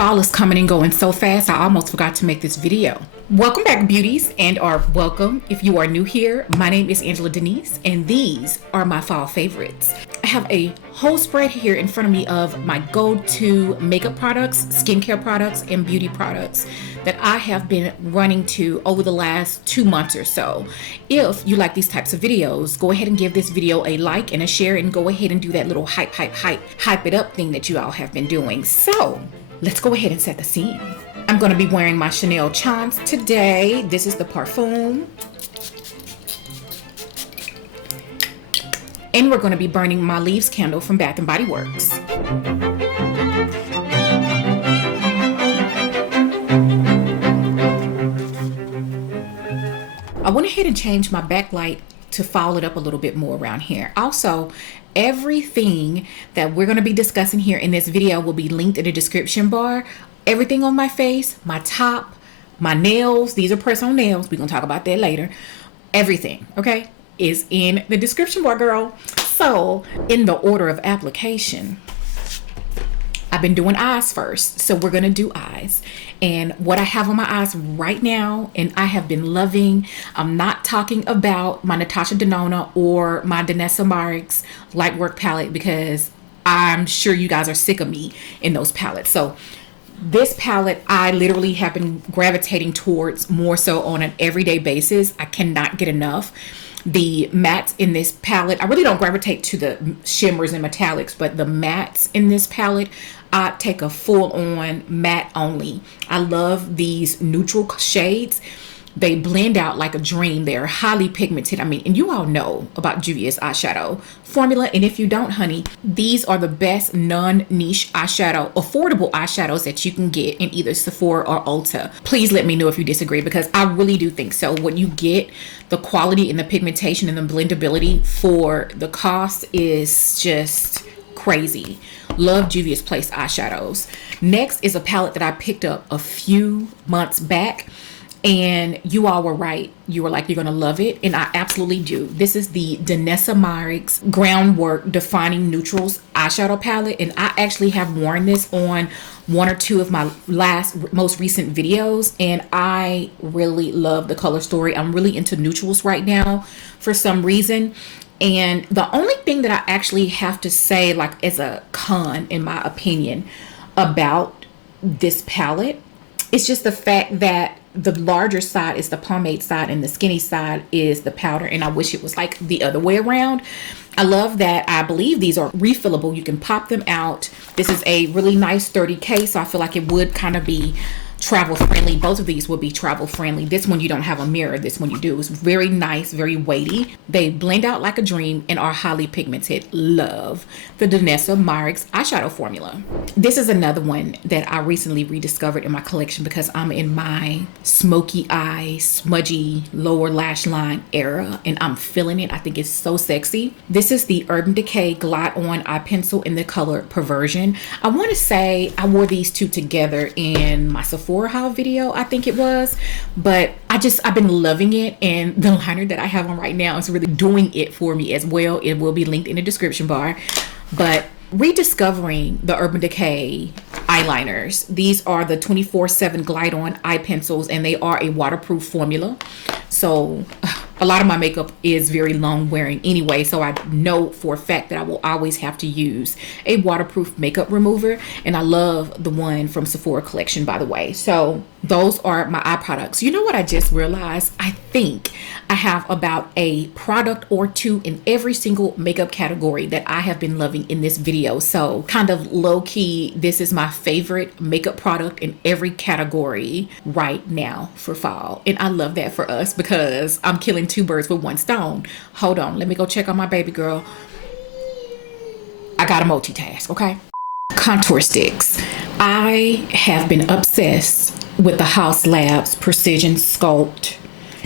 Fall is coming and going so fast, I almost forgot to make this video. Welcome back, beauties, and/or welcome if you are new here. My name is Denise, and these are my fall favorites. I have a whole spread here in front of me of my go-to makeup products, skincare products, and beauty products that I have been running to over the last 2 months or so. If you like these types of videos, go ahead and give this video a like and a share, and go ahead and do that little hype it up thing that you all have been doing. So let's go ahead and set the scene. I'm going to be wearing my Chanel Chance today. This is the Parfum. And we're going to be burning my Leaves candle from Bath & Body Works. I went ahead and changed my backlight to foul it up a little bit more around here. Also, everything that we're going to be discussing here in this video will be linked in the description bar. Everything on my face, my top, my nails, these are press-on nails, we're going to talk about that later. Everything, okay, is in the description bar, girl. So, in the order of application, I've been doing eyes first, so we're going to do eyes. And what I have on my eyes right now, and I have been loving, I'm not talking about my Natasha Denona or my Danessa Myricks light work palette, because I'm sure you guys are sick of me in those palettes. So this palette I literally have been gravitating towards more so on an everyday basis. I cannot get enough. The mattes in this palette, I really don't gravitate to the shimmers and metallics, but the mattes in this palette, I take a full-on matte only. I love these neutral shades. They blend out like a dream. They're highly pigmented. I mean, and you all know about Juvias eyeshadow formula. And if you don't, honey, these are the best non-niche eyeshadow, affordable eyeshadows that you can get in either Sephora or Ulta. Please let me know if you disagree, because I really do think so. When you get the quality and the pigmentation and the blendability for the cost is just crazy. Love Juvia's Place eyeshadows. Next is a palette that I picked up a few months back, and you all were right. You were like, you're gonna love it, and I absolutely do. This is the Danessa Myricks Groundwork Defining Neutrals eyeshadow palette, and I actually have worn this on one or two of my most recent videos, and I really love the color story. I'm really into neutrals right now for some reason. And the only thing that I actually have to say, like as a con, in my opinion, about this palette, is just the fact that the larger side is the pomade side and the skinny side is the powder. And I wish it was like the other way around. I love that. I believe these are refillable. You can pop them out. This is a really nice sturdy case, so I feel like it would kind of be travel friendly. Both of these will be travel friendly. This one you don't have a mirror. This one you do. It's very nice, very weighty. They blend out like a dream and are highly pigmented. Love the Danessa Myricks eyeshadow formula. This is another one that I recently rediscovered in my collection because I'm in my smoky eye, smudgy lower lash line era, and I'm feeling it. I think it's so sexy. This is the Urban Decay Glide On Eye Pencil in the color Perversion. I want to say I wore these two together in my Sephora haul video, I think it was, but I've been loving it, and the liner that I have on right now is really doing it for me as well. It will be linked in the description bar. But rediscovering the Urban Decay eyeliners. These are the 24/7 Glide On eye pencils, and they are a waterproof formula. So a lot of my makeup is very long wearing anyway, so I know for a fact that I will always have to use a waterproof makeup remover, and I love the one from Sephora Collection, by the way. So those are my eye products. You know what I just realized? I think I have about a product or two in every single makeup category that I have been loving in this video. So kind of low-key, this is my favorite makeup product in every category right now for fall. And I love that for us because I'm killing two birds with one stone. Hold on, let me go check on my baby girl. I gotta multitask, okay? Contour sticks. I have been obsessed with the Haus Labs Precision Sculpt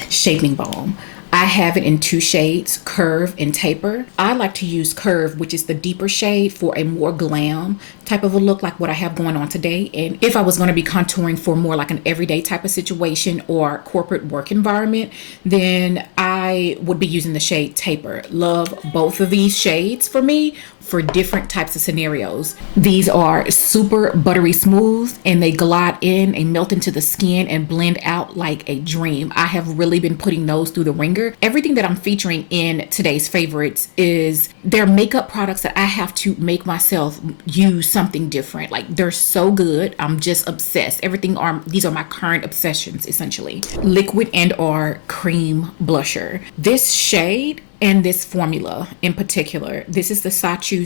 Shaping Balm. I have it in two shades, Curve and Taper. I like to use Curve, which is the deeper shade, for a more glam type of a look like what I have going on today. And if I was going to be contouring for more like an everyday type of situation or corporate work environment, then I would be using the shade Taper. Love both of these shades for me for different types of scenarios. These are super buttery smooth, and they glide in and melt into the skin and blend out like a dream. I have really been putting those through the ringer. Everything that I'm featuring in today's favorites is their makeup products that I have to make myself use something different. Like, they're so good. I'm just obsessed. These are my current obsessions, essentially. Liquid and or cream blusher. This shade and this formula in particular, this is the Sacheu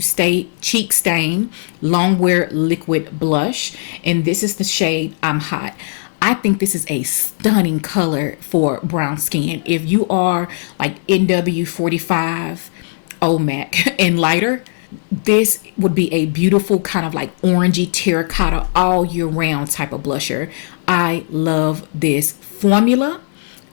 Cheek Stain Longwear Liquid Blush, and this is the shade I'm Hot. I think this is a stunning color for brown skin. If you are like NW45 OMAC and lighter, this would be a beautiful kind of like orangey terracotta all year round type of blusher. I love this formula.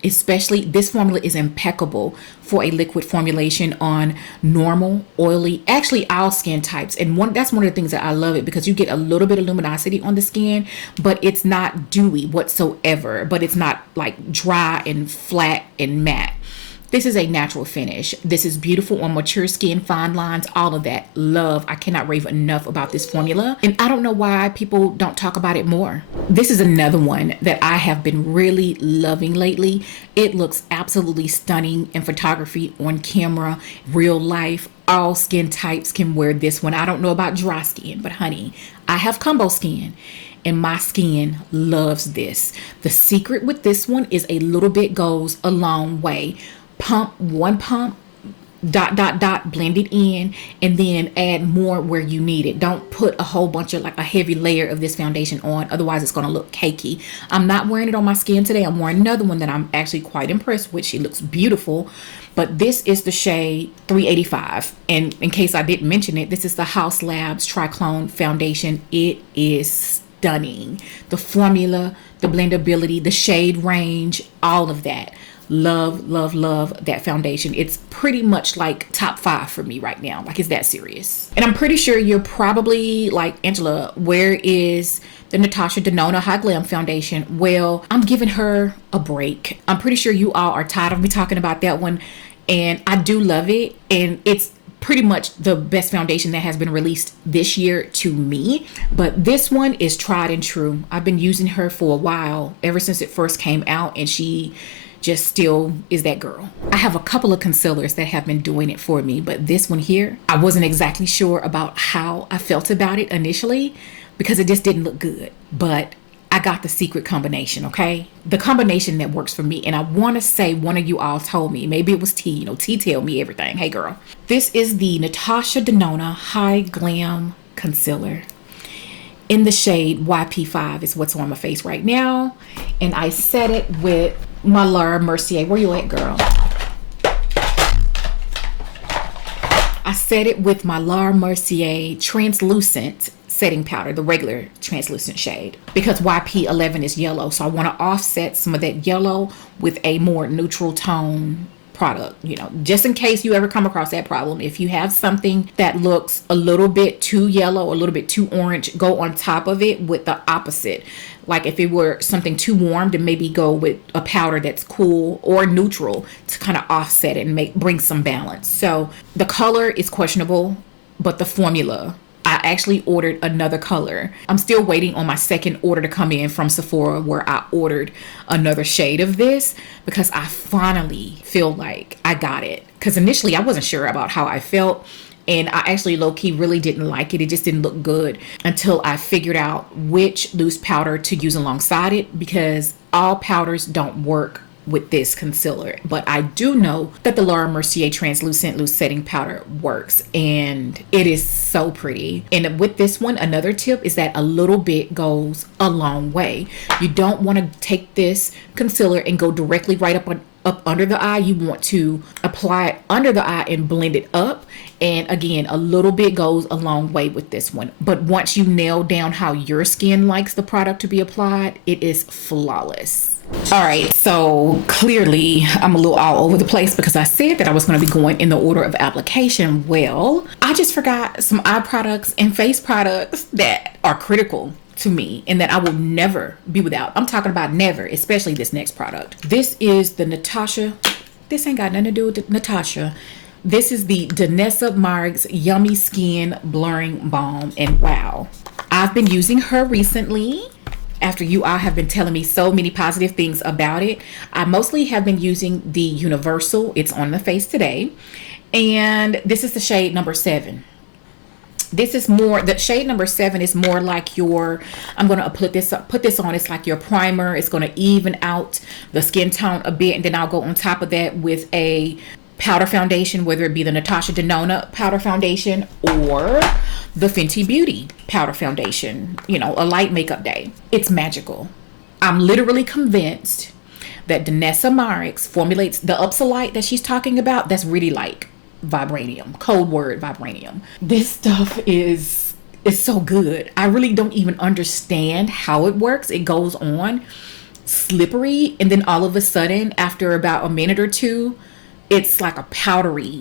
Especially, this formula is impeccable for a liquid formulation on normal, oily, actually all skin types. And that's one of the things that I love it, because you get a little bit of luminosity on the skin, but it's not dewy whatsoever. But it's not like dry and flat and matte. This is a natural finish. This is beautiful on mature skin, fine lines, all of that. Love. I cannot rave enough about this formula. And I don't know why people don't talk about it more. This is another one that I have been really loving lately. It looks absolutely stunning in photography, on camera, real life. All skin types can wear this one. I don't know about dry skin, but honey, I have combo skin, and my skin loves this. The secret with this one is a little bit goes a long way. One pump, blend it in, and then add more where you need it. Don't put a whole bunch of like a heavy layer of this foundation on, otherwise it's going to look cakey. I'm not wearing it on my skin today. I'm wearing another one that I'm actually quite impressed with. She looks beautiful, but this is the shade 385, and in case I didn't mention it, this is the Haus Labs Triclone foundation. It is stunning. The formula, the blendability, the shade range, all of that. Love, love, love that foundation. It's pretty much like top 5 for me right now. Like, it's that serious. And I'm pretty sure you're probably like, Angela, where is the Natasha Denona Hy-Glam foundation? Well, I'm giving her a break. I'm pretty sure you all are tired of me talking about that one, and I do love it. And it's pretty much the best foundation that has been released this year to me. But this one is tried and true. I've been using her for a while, ever since it first came out, and she just still is that girl. I have a couple of concealers that have been doing it for me, but this one here, I wasn't exactly sure about how I felt about it initially, because it just didn't look good. But I got the secret combination, okay? The combination that works for me. And I want to say one of you all told me, maybe it was T, T tell me everything. Hey girl. This is the Natasha Denona Hy-Glam Concealer in the shade YP5 is what's on my face right now. And I set it with my Laura Mercier. Where you at, girl? I set it with my Laura Mercier translucent setting powder, the regular translucent shade, because YP11 is yellow. So I want to offset some of that yellow with a more neutral tone product, just in case you ever come across that problem. If you have something that looks a little bit too yellow, a little bit too orange, go on top of it with the opposite. Like if it were something too warm, then maybe go with a powder that's cool or neutral to kind of offset it and bring some balance. So the color is questionable, but the formula, I actually ordered another color. I'm still waiting on my second order to come in from Sephora, where I ordered another shade of this, because I finally feel like I got it. Because initially I wasn't sure about how I felt, and I actually low-key really didn't like it. It just didn't look good until I figured out which loose powder to use alongside it, because all powders don't work with this concealer. But I do know that the Laura Mercier translucent loose setting powder works, and it is so pretty. And with this one, another tip is that a little bit goes a long way. You don't want to take this concealer and go directly right up under the eye. You want to apply it under the eye and blend it up. And again, a little bit goes a long way with this one. But once you nail down how your skin likes the product to be applied, it is flawless. All right, so clearly I'm a little all over the place, because I said that I was going to be going in the order of application. Well, I just forgot some eye products and face products that are critical to me and that I will never be without. I'm talking about never, especially this next product. This is the Natasha. This ain't got nothing to do with Natasha, This is the Danessa Myricks Yummy Skin Blurring Balm, and wow, I've been using her recently after you all have been telling me so many positive things about it. I mostly have been using the Universal. It's on the face today, and this is the shade number 7. This is more, the shade number 7 is more like your, I'm going to put this on, it's like your primer. It's going to even out the skin tone a bit, and then I'll go on top of that with a powder foundation, whether it be the Natasha Denona powder foundation or the Fenty Beauty powder foundation, you know, a light makeup day. It's magical. I'm literally convinced that Danessa Myricks formulates the Upsolite that she's talking about. That's really like vibranium, code word vibranium. This stuff is so good. I really don't even understand how it works. It goes on slippery, and then all of a sudden, after about a minute or two, it's like a powdery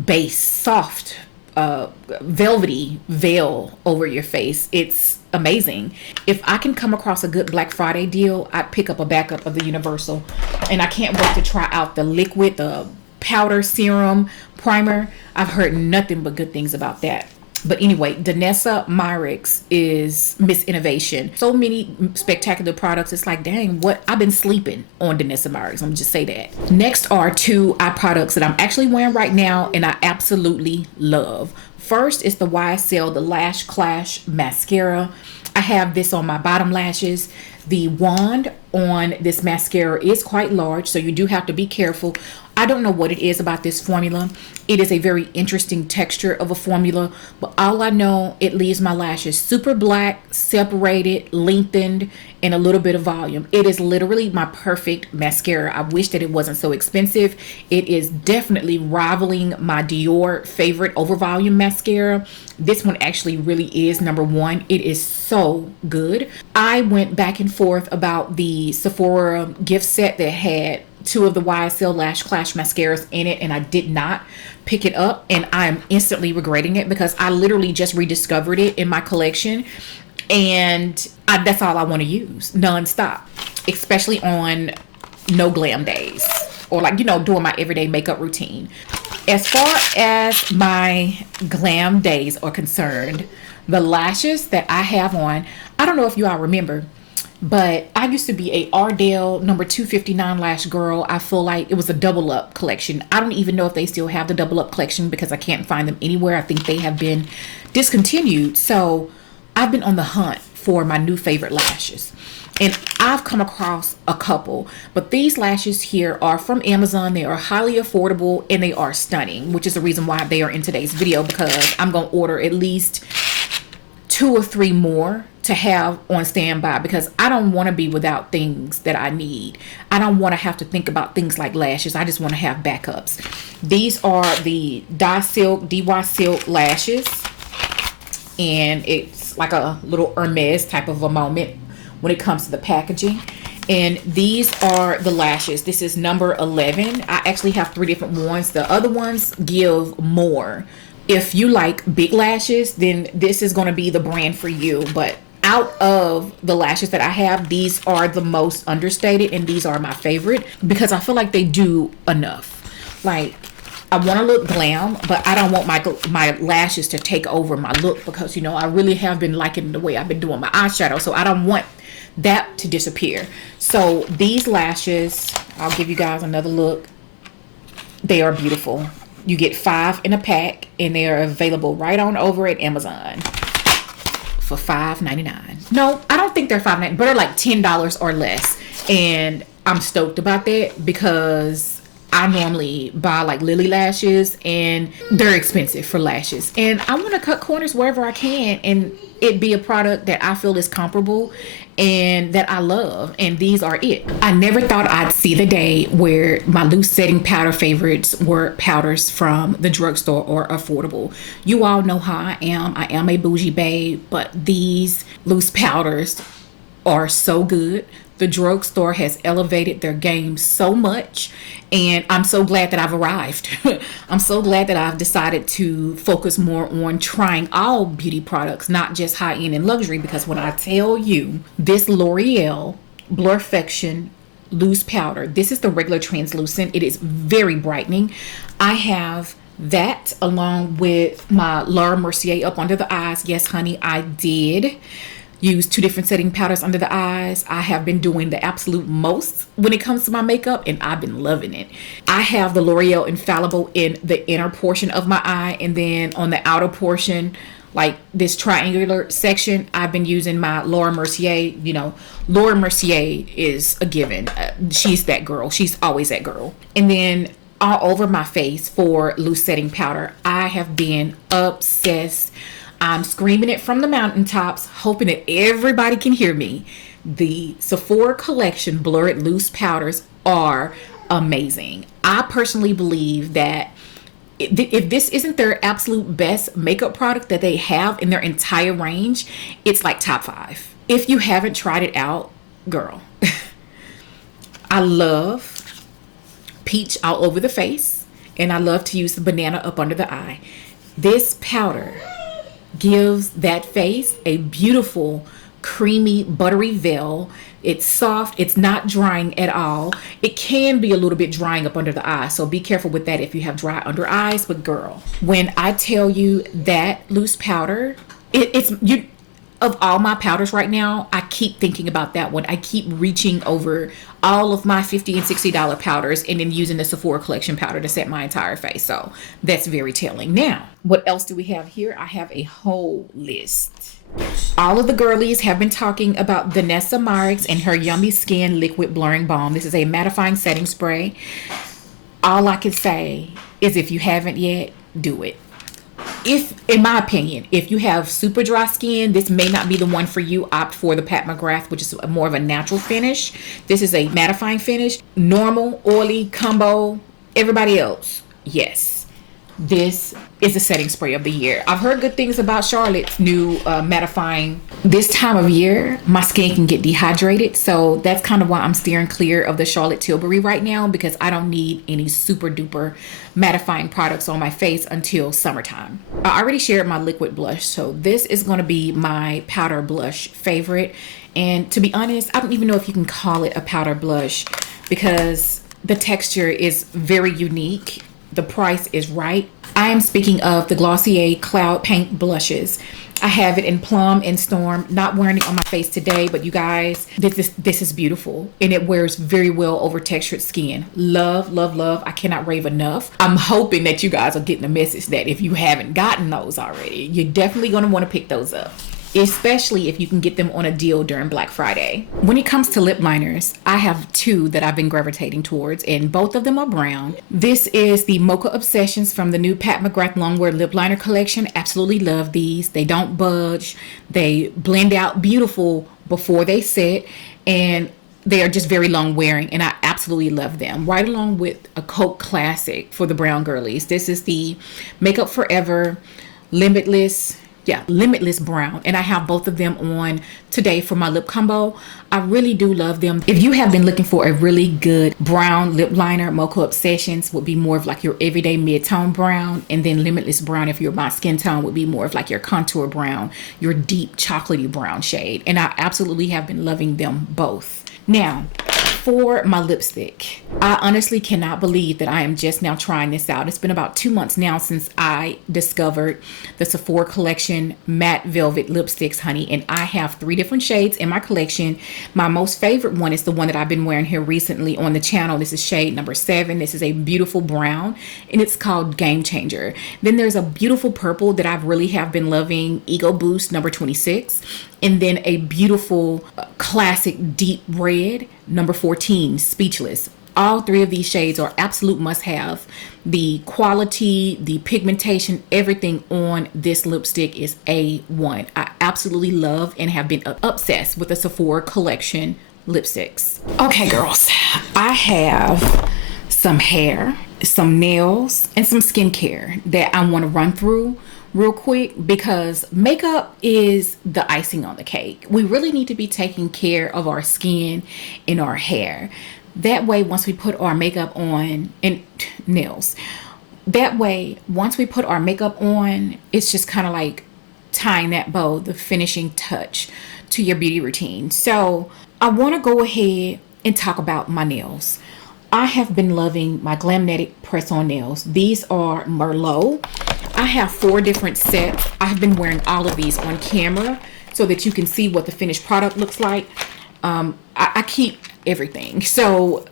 base, soft, velvety veil over your face. It's amazing. If I can come across a good Black Friday deal, I'd pick up a backup of the Universal, and I can't wait to try out the liquid, the powder serum primer. I've heard nothing but good things about that. But anyway, Danessa Myricks is Miss Innovation. So many spectacular products. It's like, dang, what? I've been sleeping on Danessa Myricks. I'm just say that. Next are 2 eye products that I'm actually wearing right now, and I absolutely love. First is the YSL, the Lash Clash Mascara. I have this on my bottom lashes. The wand on this mascara is quite large, so you do have to be careful. I don't know what it is about this formula. It is a very interesting texture of a formula, but all I know, it leaves my lashes super black, separated, lengthened, and a little bit of volume. It is literally my perfect mascara. I wish that it wasn't so expensive. It is definitely rivaling my Dior favorite over volume mascara. This one actually really is number 1. It is so good. I went back and forth about the Sephora gift set that had 2 of the YSL Lash Clash mascaras in it, and I did not pick it up, and I am instantly regretting it because I literally just rediscovered it in my collection, and that's all I want to use nonstop, especially on no glam days or like, you know, doing my everyday makeup routine. As far as my glam days are concerned, the lashes that I have on, I don't know if you all remember, but I used to be a Ardell number 259 lash girl. I feel like it was a double up collection. I don't even know if they still have the double up collection because I can't find them anywhere. I think they have been discontinued. So I've been on the hunt for my new favorite lashes, and I've come across a couple, but these lashes here are from Amazon. They are highly affordable and they are stunning, which is the reason why they are in today's video, because I'm going to order at least 2 or 3 more to have on standby, because I don't want to be without things that I need. I don't want to have to think about things like lashes. I just want to have backups. These are the DYSILK lashes, and it's like a little Hermes type of a moment when it comes to the packaging. And these are the lashes. This is number 11. I actually have 3 different ones. The other ones give more. If you like big lashes, then this is going to be the brand for you. But out of the lashes that I have, these are the most understated, and these are my favorite because I feel like they do enough. Like, I want to look glam, but I don't want my lashes to take over my look, because, you know, I really have been liking the way I've been doing my eyeshadow, so I don't want that to disappear. So these lashes, I'll give you guys another look. They are beautiful. You get 5 in a pack, and they are available right on over at Amazon for $5.99. No, I don't think they're $5.99, but they're like $10 or less. And I'm stoked about that because I normally buy like Lily lashes, and they're expensive for lashes. And I want to cut corners wherever I can, and it be a product that I feel is comparable and that I love, and these are it. I never thought I'd see the day where my loose setting powder favorites were powders from the drugstore or affordable. You all know how I am. I am a bougie babe, but these loose powders are so good. The drugstore has elevated their game so much, and I'm so glad that I've arrived. I'm so glad that I've decided to focus more on trying all beauty products, not just high-end and luxury, because when I tell you this L'Oreal Blur-Fection loose powder. This is the regular translucent. It is very brightening. I have that along with my Laura Mercier up under the eyes. Yes, honey, I did use 2 different setting powders under the eyes. I have been doing the absolute most when it comes to my makeup, and I've been loving it. I have the L'Oreal Infallible in the inner portion of my eye, and then on the outer portion, like this triangular section, I've been using my Laura Mercier. You know, Laura Mercier is a given. She's that girl. She's always that girl. And then all over my face for loose setting powder, I have been obsessed. I'm screaming it from the mountaintops, hoping that everybody can hear me. The Sephora Collection Blur-It Loose Powders are amazing. I personally believe that if this isn't their absolute best makeup product that they have in their entire range, it's like top 5. If you haven't tried it out, girl. I love peach all over the face, and I love to use the banana up under the eye. This powder gives that face a beautiful, creamy, buttery veil. It's soft. It's not drying at all. It can be a little bit drying up under the eye, so be careful with that if you have dry under eyes. But girl, when I tell you that loose powder, it's you. Of all my powders right now, I keep thinking about that one. I keep reaching over all of my $50 and $60 powders and then using the Sephora Collection powder to set my entire face. So that's very telling. Now, what else do we have here? I have a whole list. All of the girlies have been talking about Danessa Myricks and her Yummy Skin Liquid Blurring Balm. This is a mattifying setting spray. All I can say is if you haven't yet, do it. If, in my opinion, if you have super dry skin, this may not be the one for you. Opt for the Pat McGrath, which is more of a natural finish. This is a mattifying finish. Normal, oily, combo, everybody else, yes. This is the setting spray of the year. I've heard good things about Charlotte's new mattifying. This time of year, my skin can get dehydrated. So that's kind of why I'm steering clear of the Charlotte Tilbury right now, because I don't need any super duper mattifying products on my face until summertime. I already shared my liquid blush. So this is going to be my powder blush favorite. And to be honest, I don't even know if you can call it a powder blush because the texture is very unique. The price is right. I am speaking of the Glossier Cloud Paint Blushes. I have it in Plum and Storm. Not wearing it on my face today, but you guys, this is beautiful. And it wears very well over textured skin. Love, love, love. I cannot rave enough. I'm hoping that you guys are getting the message that if you haven't gotten those already, you're definitely going to want to pick those up, especially if you can get them on a deal during Black Friday. When it comes to lip liners, I have 2 that I've been gravitating towards, and both of them are brown. This is the Mocha Obsessions from the new Pat McGrath Longwear Lip Liner Collection. Absolutely love these. They don't budge. They blend out beautiful before they set, and they are just very long wearing, and I absolutely love them. Right along with a Coke classic for the brown girlies. This is the Makeup Forever Limitless Brown, and I have both of them on today for my lip combo. I really do love them. If you have been looking for a really good brown lip liner, Mocha Obsessions would be more of like your everyday mid-tone brown, and then Limitless Brown, if you're my skin tone, would be more of like your contour brown, your deep chocolatey brown shade, and I absolutely have been loving them both. Now, for my lipstick, I honestly cannot believe that I am just now trying this out. It's been about 2 months now since I discovered the Sephora Collection Matte Velvet Lipsticks, honey, and I have 3 different shades in my collection. My most favorite one is the one that I've been wearing here recently on the channel. This is shade number 7. This is a beautiful brown, and it's called Game Changer. Then there's a beautiful purple that I really have been loving, Ego Boost number 26. And then a beautiful classic deep red, number 14, Speechless. All 3 of these shades are absolute must-have. The quality, the pigmentation, everything on this lipstick is A1. I absolutely love and have been obsessed with the Sephora Collection lipsticks. Okay, girls, I have some hair, some nails, and some skincare that I want to run through real quick, because makeup is the icing on the cake. We really need to be taking care of our skin and our hair. That way, once we put our makeup on, and nails, that way, once we put our makeup on, it's just kind of like tying that bow, the finishing touch to your beauty routine. So I want to go ahead and talk about my nails. I have been loving my Glamnetic press-on nails. These are Merlot. I have 4 different sets. I've been wearing all of these on camera so that you can see what the finished product looks like. I keep everything. So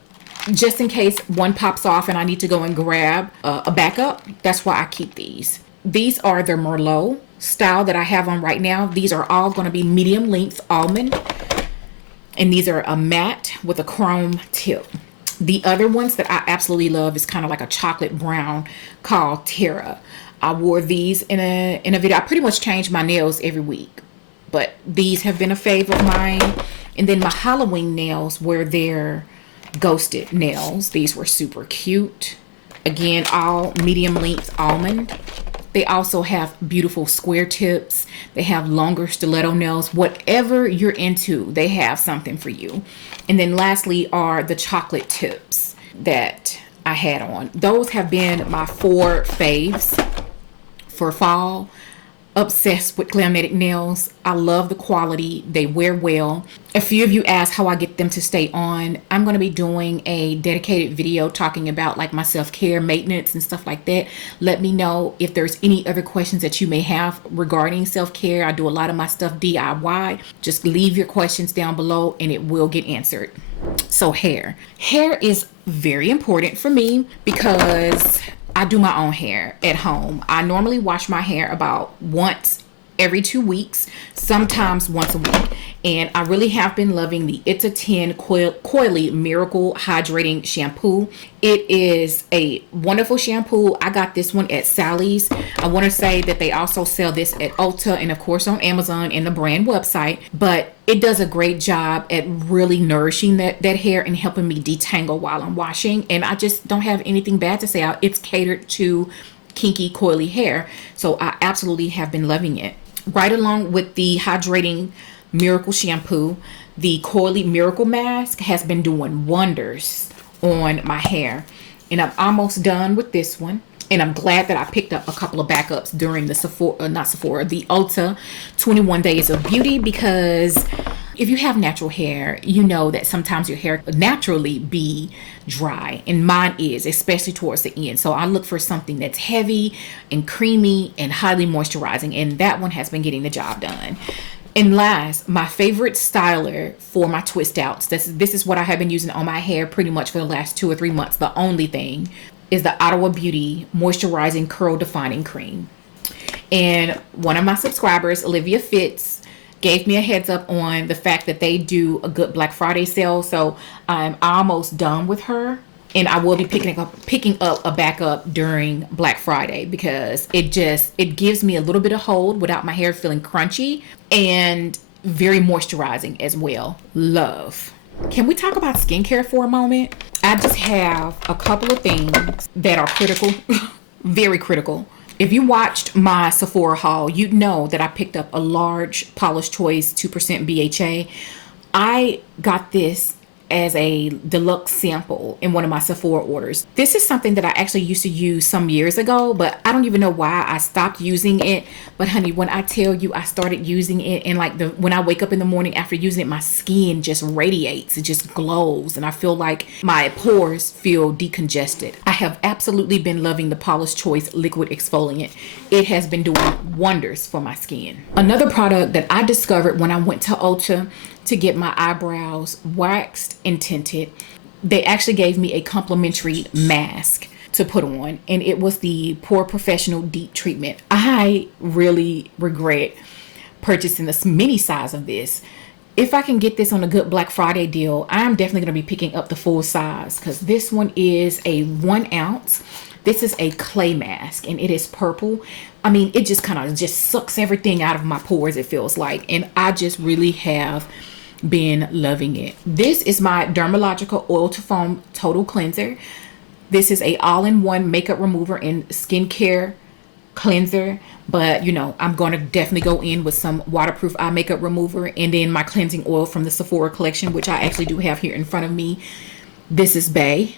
just in case one pops off and I need to go and grab a backup, that's why I keep these. These are the Merlot style that I have on right now. These are all going to be medium length almond. And these are a matte with a chrome tip. The other ones that I absolutely love is kind of like a chocolate brown called Terra. I wore these in a video. I pretty much change my nails every week, but these have been a fave of mine. And then my Halloween nails were their ghosted nails. These were super cute. Again, all medium length almond. They also have beautiful square tips. They have longer stiletto nails. Whatever you're into, they have something for you. And then lastly are the chocolate tips that I had on. Those have been my 4 faves for fall. Obsessed with Glamnetic nails. I love the quality. They wear well. A few of you asked how I get them to stay on. I'm going to be doing a dedicated video talking about like my self-care, maintenance, and stuff like that. Let me know if there's any other questions that you may have regarding self-care. I do a lot of my stuff DIY. Just leave your questions down below and it will get answered. So hair. Hair is very important for me because I do my own hair at home. I normally wash my hair about once every 2 weeks, sometimes once a week. And I really have been loving the It's a 10 Coily Miracle Hydrating Shampoo. It is a wonderful shampoo. I got this one at Sally's. I want to say that they also sell this at Ulta and of course on Amazon and the brand website. But it does a great job at really nourishing that hair and helping me detangle while I'm washing. And I just don't have anything bad to say. It's catered to kinky, coily hair. So I absolutely have been loving it. Right along with the Hydrating Miracle Shampoo, the Coily Miracle Mask has been doing wonders on my hair. And I'm almost done with this one. And I'm glad that I picked up a couple of backups during the the Ulta 21 Days of Beauty, because if you have natural hair, you know that sometimes your hair naturally be dry, and mine is, especially towards the end. So I look for something that's heavy and creamy and highly moisturizing, and that one has been getting the job done. And last, my favorite styler for my twist outs. This is what I have been using on my hair pretty much for the last 2 or 3 months. The only thing is the Adowa Beauty Moisturizing Curl Defining Cream. And one of my subscribers, Olivia Fitz, gave me a heads up on the fact that they do a good Black Friday sale. So I'm almost done with her. And I will be picking up a backup during Black Friday because it gives me a little bit of hold without my hair feeling crunchy, and very moisturizing as well. Love. Can we talk about skincare for a moment? I just have a couple of things that are critical, very critical. If you watched my Sephora haul, you'd know that I picked up a large Paula's Choice 2% BHA. I got this as a deluxe sample in one of my Sephora orders. This is something that I actually used to use some years ago, but I don't even know why I stopped using it. But honey, when I tell you I started using it, and like when I wake up in the morning after using it, my skin just radiates, it just glows, and I feel like my pores feel decongested. I have absolutely been loving the Paula's Choice liquid exfoliant. It has been doing wonders for my skin. Another product that I discovered when I went to Ulta to get my eyebrows waxed and tinted, they actually gave me a complimentary mask to put on, and it was the Porefessional Deep Treatment. I really regret purchasing the mini size of this. If I can get this on a good Black Friday deal, I'm definitely going to be picking up the full size, because this one is a 1 ounce. This is a clay mask, and it is purple. I mean, it just kind of just sucks everything out of my pores, it feels like, and I just really have been loving it. This is my Dermalogica Oil to Foam Total Cleanser. This is a all-in-one makeup remover and skincare cleanser, but you know, I'm going to definitely go in with some waterproof eye makeup remover, and then my cleansing oil from the Sephora Collection, which I actually do have here in front of me. This is Bay.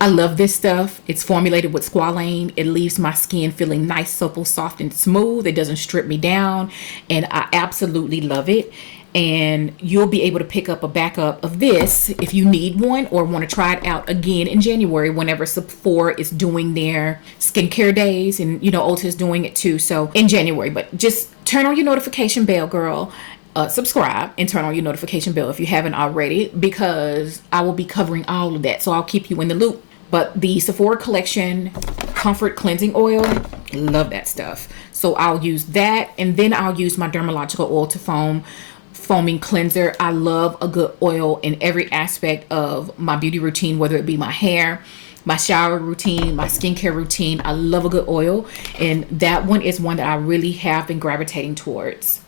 I love this stuff. It's formulated with squalane. It leaves my skin feeling nice, supple, soft, and smooth. It doesn't strip me down, and I absolutely love it. And you'll be able to pick up a backup of this if you need one or want to try it out again in January whenever Sephora is doing their skincare days, and you know Ulta's doing it too. So in January, but just turn on your notification bell, girl. Subscribe and turn on your notification bell if you haven't already, because I will be covering all of that, so I'll keep you in the loop. But the Sephora Collection Comfort Cleansing Oil, love that stuff. So I'll use that, and then I'll use my Dermalogical Oil to Foaming Cleanser. I love a good oil in every aspect of my beauty routine, whether it be my hair, my shower routine, my skincare routine. I love a good oil, and that one is one that I really have been gravitating towards.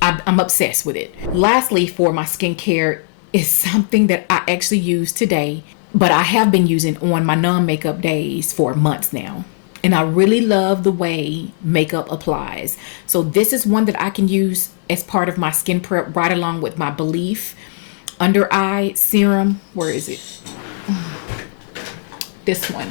I'm obsessed with it. Lastly, for my skincare is something that I actually use today, but I have been using on my non-makeup days for months now. And I really love the way makeup applies. So this is one that I can use as part of my skin prep right along with my Belief under eye serum. Where is it? This one.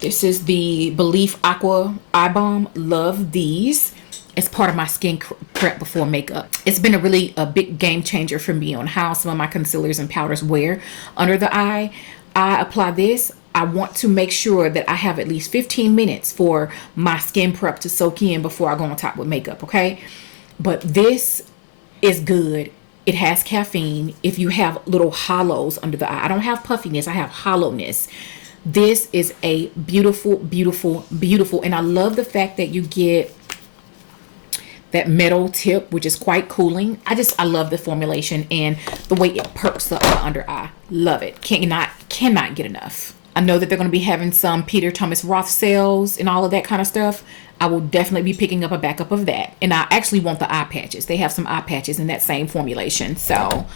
This is the Belief Aqua Eye Balm. Love these as part of my skin prep before makeup. It's been a big game changer for me on how some of my concealers and powders wear under the eye. I apply this. I want to make sure that I have at least 15 minutes for my skin prep to soak in before I go on top with makeup, okay? But this is good. It has caffeine. If you have little hollows under the eye, I don't have puffiness, I have hollowness. This is a beautiful, beautiful, beautiful. And I love the fact that you get that metal tip, which is quite cooling. I love the formulation and the way it perks up my under eye. Love it. Cannot get enough. I know that they're going to be having some Peter Thomas Roth sales and all of that kind of stuff. I will definitely be picking up a backup of that. And I actually want the eye patches. They have some eye patches in that same formulation. So,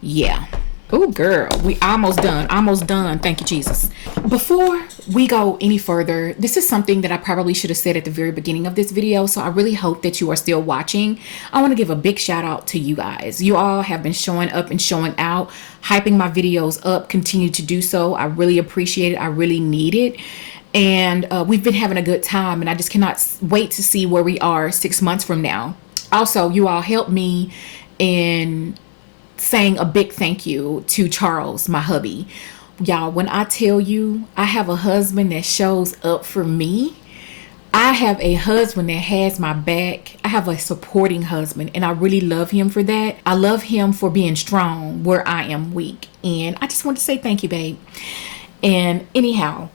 yeah. Oh, girl, we almost done. Thank you, Jesus. Before we go any further, this is something that I probably should have said at the very beginning of this video, so I really hope that you are still watching. I want to give a big shout out to you guys. You all have been showing up and showing out, hyping my videos up. Continue to do so. I really appreciate it. I really need it. And we've been having a good time, and I just cannot wait to see where we are 6 months from now. Also, you all helped me in saying a big thank you to Charles, my hubby. Y'all, when I tell you I have a husband that shows up for me, I have a husband that has my back. I have a supporting husband, and I really love him for that. I love him for being strong where I am weak. And I just want to say thank you, babe. And anyhow,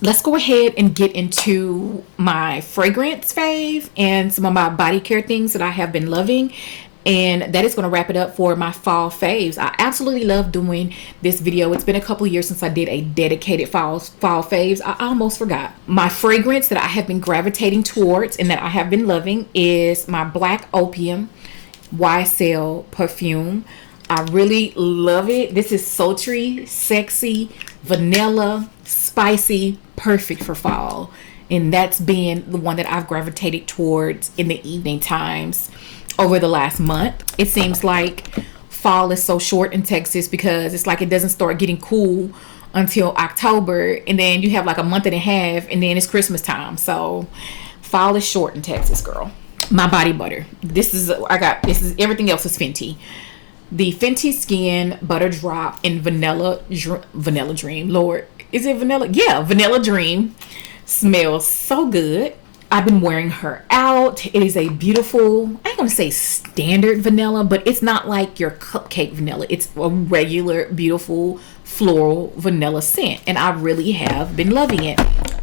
let's go ahead and get into my fragrance fave and some of my body care things that I have been loving. And that is going to wrap it up for my fall faves. I absolutely love doing this video. It's been a couple years since I did a dedicated fall faves. I almost forgot. My fragrance that I have been gravitating towards and that I have been loving is my Black Opium YSL perfume. I really love it. This is sultry, sexy, vanilla, spicy, perfect for fall. And that's been the one that I've gravitated towards in the evening times over the last month. It seems like fall is so short in Texas because it's like it doesn't start getting cool until October, and then you have like a month and a half, and then it's Christmas time. So fall is short in Texas, girl. My body butter. This is everything else is Fenty. The Fenty Skin Butter Drop in Vanilla Dream. Lord, is it vanilla? Yeah, Vanilla Dream. Smells so good. I've been wearing her out. It is a beautiful, I ain't gonna say standard vanilla, but it's not like your cupcake vanilla. It's a regular, beautiful, floral vanilla scent. And I really have been loving it.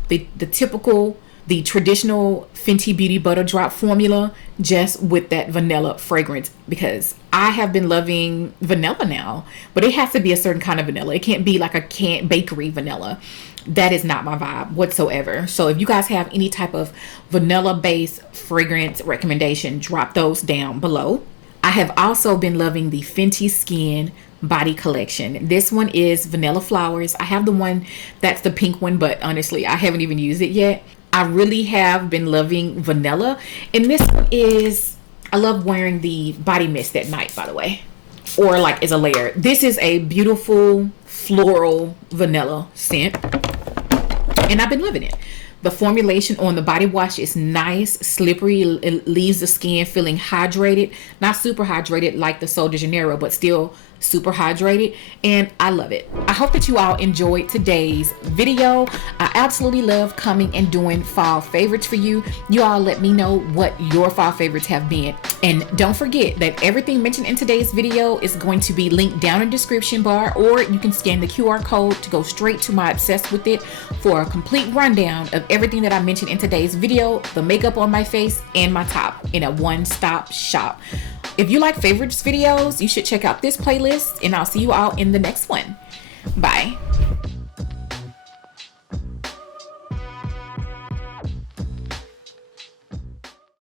The traditional Fenty Beauty Butter Drop formula, just with that vanilla fragrance, because I have been loving vanilla now, but it has to be a certain kind of vanilla. It can't be like a bakery vanilla. That is not my vibe whatsoever. So if you guys have any type of vanilla based fragrance recommendation, drop those down below. I have also been loving the Fenty Skin Body Collection. This one is Vanilla Flowers. I have the one that's the pink one, but honestly, I haven't even used it yet. I really have been loving vanilla. And this one is, I love wearing the body mist at night, by the way. or like as a layer. This is a beautiful floral vanilla scent, and I've been loving it. The formulation on the body wash is nice, slippery. It leaves the skin feeling hydrated, not super hydrated like the Sol de Janeiro, but still super hydrated, and I love it. I hope that you all enjoyed today's video. I absolutely love coming and doing fall favorites for you. You all let me know what your fall favorites have been, and don't forget that everything mentioned in today's video is going to be linked down in the description bar, or you can scan the QR code to go straight to my Obsessed With It for a complete rundown of everything that I mentioned in today's video, the makeup on my face and my top, in a one-stop shop. If you like favorites videos, you should check out this playlist, and I'll see you all in the next one. Bye.